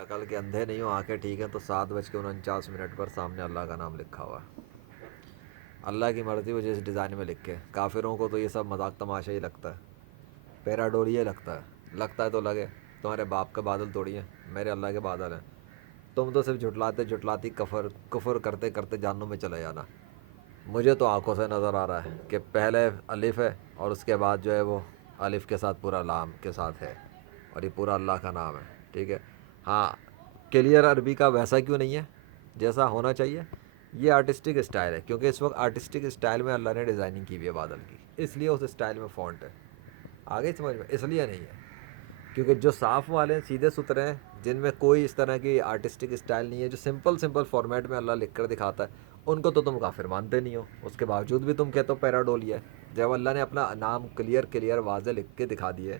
عقل کے اندھے نہیں ہو، آنکھیں ٹھیک ہیں تو 7:49 پر سامنے اللہ کا نام لکھا ہوا ہے۔ اللہ کی مرضی وہ جس ڈیزائن میں لکھے۔ کافروں کو تو یہ سب مذاق تماشا ہی لگتا ہے، پیراڈولیے لگتا ہے تو لگے، تمہارے باپ کا بادل توڑی ہیں، میرے اللہ کے بادل ہیں۔ تم تو صرف جھٹلاتی کفر کرتے کرتے جہنم میں چلے جانا۔ مجھے تو آنکھوں سے نظر آ رہا ہے کہ پہلے الف ہے اور اس کے بعد جو ہے وہ الف کے ساتھ پورا لام کے ساتھ ہے، اور یہ پورا اللہ کا نام ہے، ٹھیک ہے۔ ہاں، کلیئر عربی کا ویسا کیوں نہیں ہے جیسا ہونا چاہیے؟ یہ آرٹسٹک اسٹائل ہے، کیونکہ اس وقت آرٹسٹک اسٹائل میں اللہ نے ڈیزائننگ کی ہوئی ہے بادل کی، اس لیے اس اسٹائل میں فونٹ ہے۔ آگے سمجھ میں؟ اس لیے نہیں ہے کیونکہ جو صاف والے ہیں، سیدھے ستھرے ہیں، جن میں کوئی اس طرح کی آرٹسٹک اسٹائل نہیں ہے، جو سمپل فارمیٹ میں اللہ لکھ کر دکھاتا ہے، ان کو تو تم کافر مانتے نہیں ہو۔ اس کے باوجود بھی تم کہتے ہو پیراڈولیا ہے، جب اللہ نے اپنا نام کلیئر واضح لکھ کے دکھا دیے،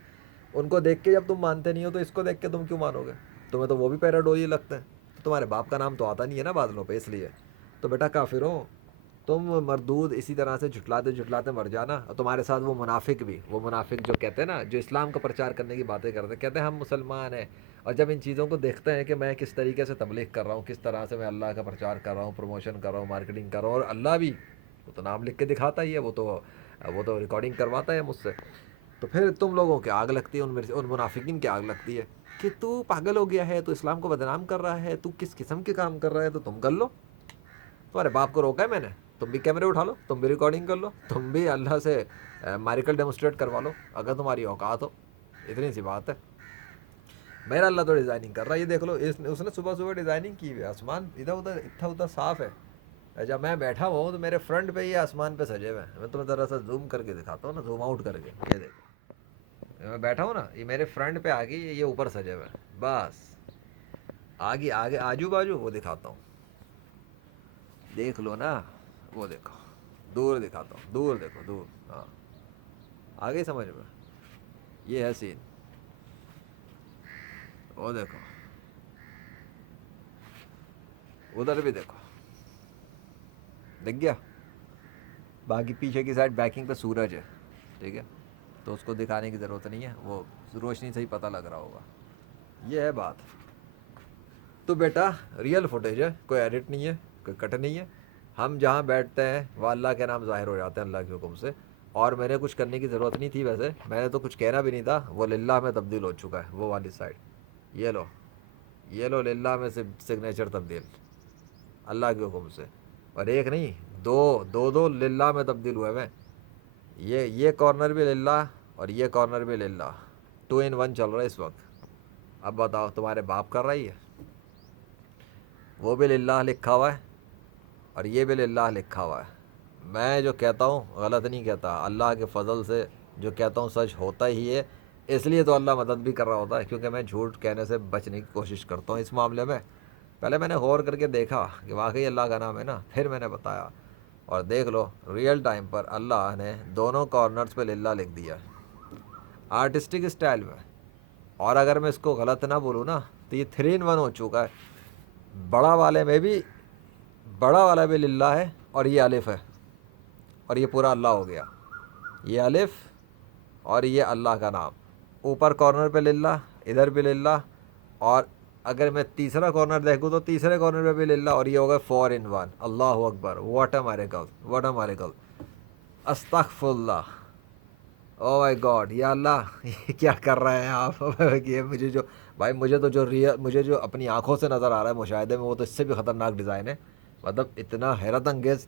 ان کو دیکھ کے جب تم مانتے نہیں ہو تو اس کو دیکھ کے تم کیوں مانو گے؟ تمہیں تو وہ بھی پیراڈولیا لگتا ہے، تو تمہارے باپ کا نام تو آتا نہیں ہے نا بادلوں پہ، اس لیے تو بیٹا کافر ہو تم، مردود اسی طرح سے جھٹلاتے مر جانا۔ اور تمہارے ساتھ وہ منافق جو کہتے ہیں نا، جو اسلام کا پرچار کرنے کی باتیں کرتے ہیں، کہتے ہیں ہم مسلمان ہیں، اور جب ان چیزوں کو دیکھتے ہیں کہ میں کس طریقے سے تبلیغ کر رہا ہوں، کس طرح سے میں اللہ کا پرچار کر رہا ہوں، پروموشن کر رہا ہوں، مارکیٹنگ کر رہا ہوں، اور اللہ بھی وہ تو نام لکھ کے دکھاتا ہی ہے، وہ تو ریکارڈنگ کرواتا ہے مجھ سے، تو پھر تم لوگوں کی آگ لگتی ہے، ان منافقین کی آگ لگتی ہے کہ تو پاگل ہو گیا ہے، تو اسلام کو بدنام کر رہا ہے، تو کس قسم کے کام کر رہا ہے، تو تم کر لو، تمہارے باپ کو روکا ہے میں نے، تم بھی کیمرے اٹھا لو، تم بھی ریکارڈنگ کر لو، تم بھی اللہ سے میریکل ڈیمونسٹریٹ کروا لو اگر تمہاری اوقات ہو، اتنی سی بات ہے۔ میرا اللہ تو ڈیزائننگ کر رہا ہے، یہ دیکھ لو، اس نے صبح ڈیزائننگ کی ہوئی ہے، آسمان ادھر صاف ہے، جب میں بیٹھا ہوا ہوں تو میرے فرنٹ پہ یہ آسمان پہ سجے ہوئے ہیں، میں تمہیں ذرا سا زوم کر کے دکھاتا ہوں نا، زوم آؤٹ کر کے، یہ دیکھو میں بیٹھا ہوں نا، یہ میرے فرنٹ پہ آ گئی، یہ اوپر سجے ہوئے ہیں، بس آگے آجو باجو وہ دکھاتا ہوں، دیکھ لو نا، وہ دیکھو دور دکھاتا ہوں، دور دیکھو، دور، ہاں آگے سمجھ میں، یہ ہے سین، وہ دیکھو ادھر بھی دیکھو، دکھ گیا؟ باقی پیچھے کی سائڈ بیکنگ پہ سورج ہے، ٹھیک ہے، تو اس کو دکھانے کی ضرورت نہیں ہے، وہ روشنی سے ہی پتہ لگ رہا ہوگا، یہ ہے بات۔ تو بیٹا ریئل فوٹیج ہے، کوئی ایڈٹ نہیں ہے، کوئی کٹ نہیں ہے، ہم جہاں بیٹھتے ہیں وہ اللہ کے نام ظاہر ہو جاتے ہیں اللہ کے حکم سے، اور میں نے کچھ کرنے کی ضرورت نہیں تھی، ویسے میں نے تو کچھ کہنا بھی نہیں تھا، وہ للہ میں تبدیل ہو چکا ہے، وہ والی سائڈ، یہ لو للہ میں سے سگنیچر تبدیل اللہ کے حکم سے، اور ایک نہیں، دو للہ میں تبدیل ہوئے میں، یہ کارنر بھی للہ اور یہ کارنر بھی للہ، 2 in 1 چل رہا ہے اس وقت۔ اب بتاؤ تمہارے باپ کر رہی ہے، وہ بھی للہ لکھا ہوا ہے اور یہ بھی للہ لکھا ہوا ہے، میں جو کہتا ہوں غلط نہیں کہتا، اللہ کے فضل سے جو کہتا ہوں سچ ہوتا ہی ہے، اس لیے تو اللہ مدد بھی کر رہا ہوتا ہے، کیونکہ میں جھوٹ کہنے سے بچنے کی کوشش کرتا ہوں اس معاملے میں۔ پہلے میں نے غور کر کے دیکھا کہ واقعی اللہ کا نام ہے نا، پھر میں نے بتایا، اور دیکھ لو ریئل ٹائم پر اللہ نے دونوں کارنرز پہ للہ لکھ دیا ہے آرٹسٹک اسٹائل میں، اور اگر میں اس کو غلط نہ بولوں نا تو یہ 3 in 1 ہو چکا ہے، بڑا والا بھی للہ ہے اور یہ الف ہے، اور یہ پورا اللہ ہو گیا، یہ الف اور یہ اللہ کا نام، اوپر کارنر پہ للہ، ادھر بھی للہ، اور اگر میں تیسرا کارنر دیکھوں تو تیسرے کارنر پہ بھی للہ، اور یہ ہوگا 4 in 1، Allah Akbar, what a miracle, what a miracle, استغفر اللہ، او مائی گاڈ، یا اللہ یہ کیا کر رہے ہیں آپ؟ یہ مجھے جو اپنی آنکھوں سے نظر آ رہا ہے مشاہدے میں، وہ تو اس سے بھی خطرناک ڈیزائن ہے، مطلب اتنا حیرت انگیز،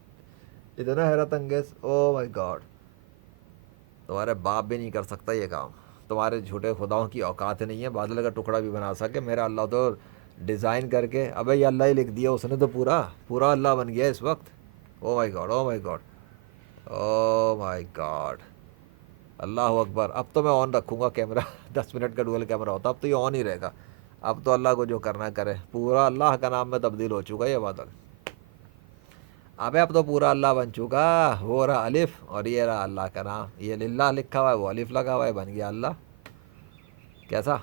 او مائی گاڈ، تمہارے باپ بھی نہیں کر سکتا یہ کام، تمہارے جھوٹے خداؤں کی اوقات نہیں ہے بادل کا ٹکڑا بھی بنا سکے، میرا اللہ تو ڈیزائن کر کے، ابے یہ اللہ ہی لکھ دیا اس نے، تو پورا اللہ بن گیا اس وقت، او مائی گاڈ، او مائی گاڈ، او مائی گاڈ، اللہ اکبر۔ اب تو میں آن رکھوں گا کیمرہ، 10 منٹ کا ڈوئل کیمرہ ہوتا، اب تو یہ آن ہی رہے گا، اب تو اللہ کو جو کرنا کرے، پورا اللہ کا نام میں تبدیل ہو چکا یہ بادل، اب تو پورا اللہ بن چکا، وہ رہا الف اور یہ رہا اللہ کا نام، یہ للہ لکھا ہوا ہے، وہ الف لگا ہوا ہے، بن گیا اللہ۔ کیسا؟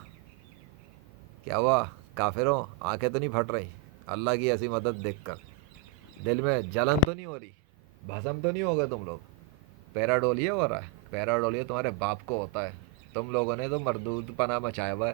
کیا ہوا کافروں؟ آنکھیں تو نہیں پھٹ رہی اللہ کی ایسی مدد دیکھ کر؟ دل میں جلن تو نہیں ہو رہی؟ بھسم تو نہیں ہو گئے تم لوگ؟ پیراڈولیا ہو رہا ہے؟ پیراڈولیا تمہارے باپ کو ہوتا ہے، تم لوگوں نے تو مردود پنا مچایا ہوا ہے،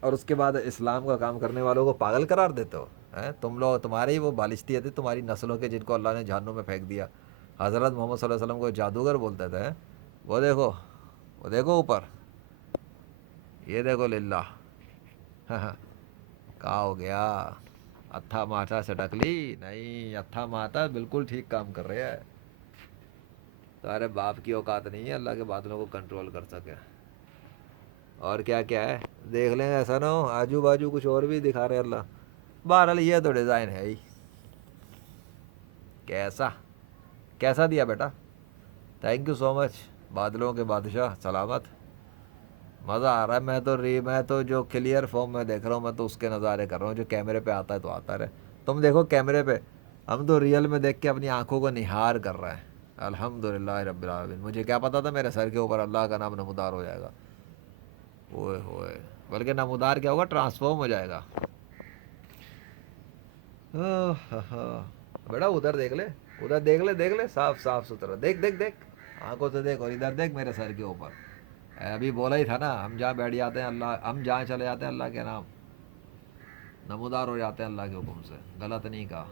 اور اس کے بعد اسلام کا کام کرنے والوں کو پاگل قرار دیتے ہو. تم لوگ تمہارے ہی وہ بالشتی تھے تمہاری نسلوں کے جن کو اللہ نے جہنم میں پھینک دیا. حضرت محمد صلی اللہ علیہ وسلم کو جادوگر بولتے تھے. وہ دیکھو، وہ دیکھو اوپر، یہ دیکھو للہ. کہا ہو گیا اتھا ماٹا سٹک لی؟ نہیں، اتھا ماتا بالکل ٹھیک کام کر رہے ہیں. تمہارے باپ کی اوقات نہیں ہے اللہ کے بادلوں کو کنٹرول کر سکے. اور کیا کیا ہے دیکھ لیں، ایسا نہ ہو آجو باجو کچھ اور بھی دکھا رہے اللہ. بہرحال یہ تو ڈیزائن ہے ہی. کیسا کیسا دیا بیٹا؟ تھینک یو سو مچ. بادلوں کے بادشاہ سلامت. مزہ آ رہا ہے. میں تو جو کلیئر فارم میں دیکھ رہا ہوں، میں تو اس کے نظارے کر رہا ہوں. جو کیمرے پہ آتا ہے تو آتا رہے. تم دیکھو کیمرے پہ، ہم تو ریئل میں دیکھ کے اپنی آنکھوں کو نہار کر رہے ہیں. الحمدللہ رب العالمین. مجھے کیا پتا تھا میرے سر کے اوپر اللہ کا نام نمودار ہو جائے گا. اوئے ہوئے، بلکہ نمودار کیا ہوگا، ٹرانسفارم ہو جائے گا. بیٹا ادھر دیکھ لے، ادھر دیکھ لے، دیکھ لے صاف صاف ستھرا. دیکھ دیکھ دیکھ آنکھوں سے دیکھ، اور ادھر دیکھ میرے سر کے اوپر. ابھی بولا ہی تھا نا، ہم جہاں بیٹھ جاتے ہیں اللہ، ہم جہاں چلے جاتے ہیں اللہ کے نام نمودار ہو جاتے ہیں اللہ کے حکم سے. غلط نہیں کہا.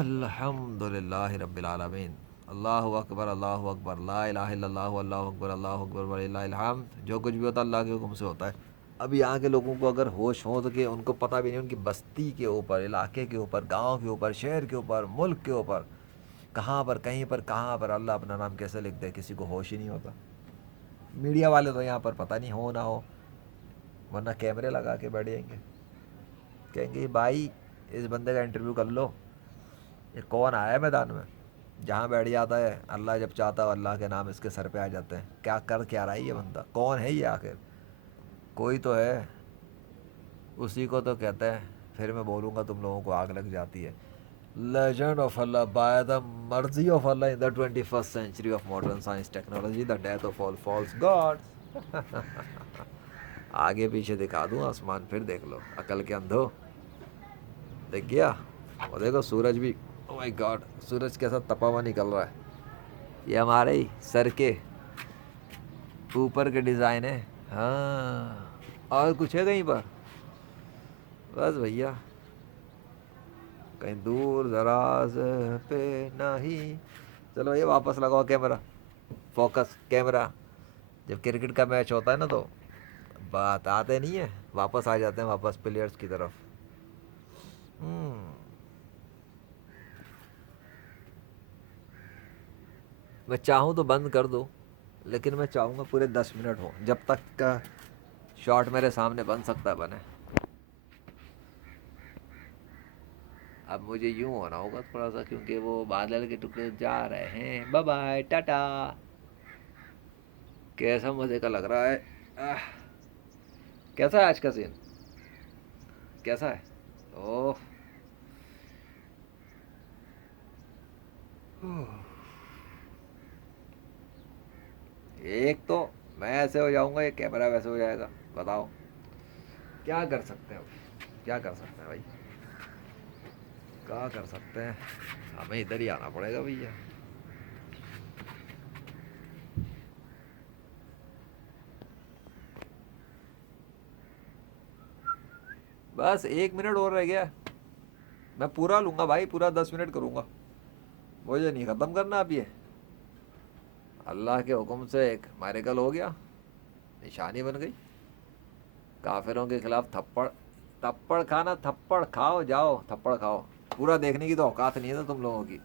الحمد للہ رب العالمین. اللہ اکبر، اللہ اکبر، لا الہ الا اللہ، اللہ اکبر، اللہ اکبر وللہ الحمد. جو کچھ بھی ہوتا ہے اللہ کے حکم سے ہوتا ہے. اب یہاں کے لوگوں کو اگر ہوش ہو تو کہ ان کو پتہ بھی نہیں، ان کی بستی کے اوپر، علاقے کے اوپر، گاؤں کے اوپر، شہر کے اوپر، ملک کے اوپر، کہاں پر کہیں پر کہاں پر اللہ اپنا نام کیسے لکھ دے، کسی کو ہوش ہی نہیں ہوتا. میڈیا والے تو یہاں پر پتہ نہیں ہو نہ ہو، ورنہ کیمرے لگا کے بیٹھ جائیں گے. کہیں گے بھائی اس بندے کا انٹرویو کر لو، یہ کون آیا ہے میدان میں. جہاں بیٹھ جاتا ہے اللہ جب چاہتا ہے اللہ کے نام اس کے سر پہ آ جاتے ہیں. کیا کر کیا رہا ہے یہ بندہ، کون ہے یہ آخر؟ کوئی تو ہے، اسی کو تو کہتے ہیں. پھر میں بولوں گا تم لوگوں کو آگ لگ جاتی ہے. لیجنڈ آف اللہ بائی دا مرضی آف اللہ in the 21st century of modern science technology the death of all false gods. آگے پیچھے دکھا دوں آسمان، پھر دیکھ لو عقل کے اندھو. دیکھ گیا. اور دیکھو سورج بھی، او مائی گاڈ، سورج کیسا تپا ہوا نکل رہا ہے. یہ ہمارے ہی سر کے اوپر کے ڈیزائن ہے. ہاں، اور کچھ ہے کہیں پر؟ بس بھیا کہیں دور دراز پہ نہیں. چلو یہ واپس لگاؤ کیمرہ، فوکس کیمرہ. جب کرکٹ کا میچ ہوتا ہے نا تو بات آتے نہیں ہے، واپس آ جاتے ہیں واپس پلیئرز کی طرف. میں چاہوں تو بند کر دو، لیکن میں چاہوں گا پورے 10 منٹ ہوں. جب تک کا شاٹ میرے سامنے بن سکتا ہے بنے. اب مجھے یوں ہونا ہوگا تھوڑا سا، کیونکہ وہ بادل کے ٹکڑے جا رہے ہیں. بائے بائے، ٹاٹا. کیسا مزے کا لگ رہا ہے. کیسا ہے آج کا سین؟ کیسا ہے؟ اوہ، ایک تو میں ایسے ہو جاؤں گا، یہ کیمرہ ویسے ہو جائے گا. بتاؤ کیا کر سکتے ہیں؟ کیا کر سکتے ہیں بھائی، کیا کر سکتے ہیں. ہمیں ادھر ہی آنا پڑے گا بھیا. بس 1 منٹ اور رہ گیا. میں پورا لوں گا بھائی، پورا 10 منٹ کروں گا. مجھے نہیں ختم کرنا اب. یہ اللہ کے حکم سے ایک میریکل ہو گیا، نشانی بن گئی. کافروں کے خلاف تھپڑ، تھپڑ کھانا، تھپڑ کھاؤ جاؤ، تھپڑ کھاؤ. پورا دیکھنے کی تو اوقات نہیں ہے تم لوگوں کی.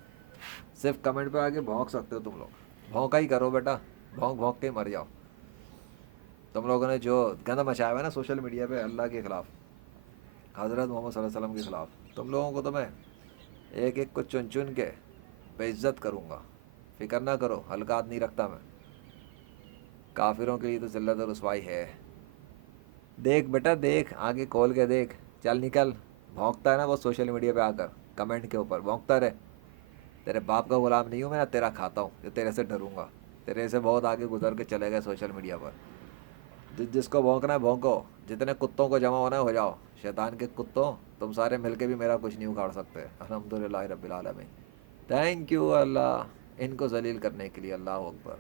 صرف کمنٹ پہ آ کے بھونک سکتے ہو تم لوگ. بھونکا ہی کرو بیٹا، بھونک بھونک کے ہی مر جاؤ. تم لوگوں نے جو گند مچایا ہوا ہے نا سوشل میڈیا پہ اللہ کے خلاف، حضرت محمد صلی اللہ علیہ وسلم کے خلاف، تم لوگوں کو تو میں ایک ایک کو چن چن کے بے عزت کروں گا. فکر نہ کرو، حلقات نہیں رکھتا میں. کافروں کے لیے تو ذلت و رسوائی ہے. دیکھ بیٹا دیکھ، آگے کھول کے دیکھ. چل نکل. بھونکتا ہے نا وہ سوشل میڈیا پہ آ کر کمنٹ کے اوپر بھونکتا رہے. تیرے باپ کا غلام نہیں ہوں میں، تیرا کھاتا ہوں جو تیرے سے ڈروں گا. تیرے سے بہت آگے گزر کے چلے گئے سوشل میڈیا پر. جس کو بھونکنا ہے بھونکو. جتنے کتوں کو جمع ہونا ہے ہو جاؤ. شیطان کے کتوں، تم سارے مل کے بھی میرا کچھ نہیں اکھاڑ سکتے. الحمدللہ رب العالمین. تھینک یو اللہ. ان کو ذلیل کرنے کے لیے. اللہ اکبر.